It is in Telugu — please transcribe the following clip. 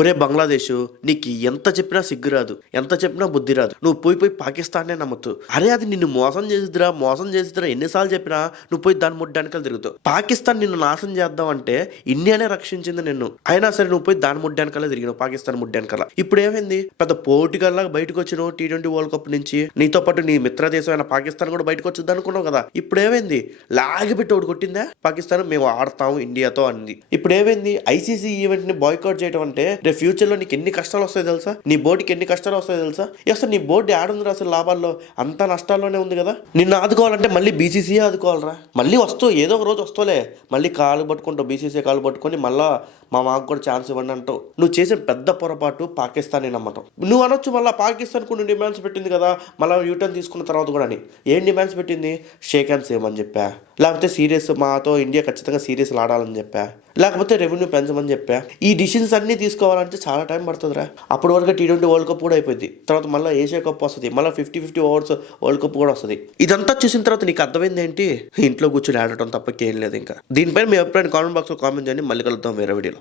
ఒరే బంగ్లాదేశ్, నీకు ఎంత చెప్పినా సిగ్గురాదు, ఎంత చెప్పినా బుద్ధి రాదు. నువ్వు పోయి పాకిస్తాన్నే నమ్ముతూ. అరే అది నిన్ను మోసం చేసిద్దిరా ఎన్నిసార్లు చెప్పినా నువ్వు పోయి దాని ముడ్డానికలు తిరుగుతావు. పాకిస్తాన్ నిన్ను నాశనం చేద్దాం అంటే ఇండియానే రక్షించింది నిన్ను. అయినా సరే నువ్వు పోయి దాని ముడ్డానికల్లా తిరిగినావు, పాకిస్తాన్ ముడ్డానికల్లా. ఇప్పుడు ఏమైంది? పెద్ద పోటీగల్లా బయటకు వచ్చినావు T20 వరల్డ్ కప్ నుంచి. నీతో పాటు నీ మిత్ర దేశమైన పాకిస్తాన్ కూడా బయటకు వచ్చింది అనుకున్నావు కదా. ఇప్పుడు ఏమైంది? లాగిపెట్టి ఒకటి కొట్టిందా పాకిస్తాన్, మేము ఆడతాము ఇండియాతో అంది. ఇప్పుడు ఏమైంది? ICC ఈవెంట్ ని బాయ్కాట్ చేయడం అంటే రేపు ఫ్యూచర్ లో నీకు ఎన్ని కష్టాలు వస్తాయి తెలుసా? నీ బోర్డుకి ఎన్ని కష్టాలు వస్తాయి తెలుసా? అసలు నీ బోర్డు ఆడుంది అసలు లాభాల్లో? అంత నష్టాల్లోనే ఉంది కదా. నిన్ను ఆదుకోవాలంటే మళ్ళీ BCCఏ ఆదుకోవాలరా. మళ్ళీ వస్తావు, ఏదో ఒక రోజు వస్తావులే. మళ్ళీ కాలు పట్టుకుంటావు, BCCఏ కాలు పట్టుకొని మళ్ళా మాకు కూడా ఛాన్స్ ఇవ్వండి అంటావు. నువ్వు చేసిన పెద్ద పొరపాటు పాకిస్తాన్ని నమ్మటం. నువ్వు అనొచ్చు మళ్ళీ పాకిస్తాన్ కొన్ని డిమాండ్స్ పెట్టింది కదా, మళ్ళీ యూటర్న్ తీసుకున్న తర్వాత కూడా అని. ఏం డిమాండ్స్ పెట్టింది? షేక్ హ్యాండ్స్ ఇవ్వమని చెప్పా, లేకపోతే సీరియస్ మాతో ఇండియా ఖచ్చితంగా సీరియస్లు ఆడాలని చెప్పా, లేకపోతే రెవెన్యూ పెంచమని చెప్పా. ఈ డిసిషన్స్ అన్ని తీసుకోవాలంటే చాలా టైం పడుతుందిరా. అప్పటి వరకు T20 వరల్డ్ కప్ కూడా అయిపోయింది. తర్వాత మళ్ళీ ఏషియా కప్ వస్తుంది, మళ్ళీ 50-50 ఓవర్స్ వరల్డ్ కప్ కూడా వస్తుంది. ఇదంతా చూసిన తర్వాత నీకు అర్థమైంది ఏంటి? ఇంట్లో కూర్చొని ఆడటం తప్పకేం లేదు ఇంకా. దీనిపైన మీ అభిప్రాయం కామెంట్ బాక్స్లో కామెంట్ చేయండి. మళ్ళీ కలుద్దాం వేరే వీడియోలో.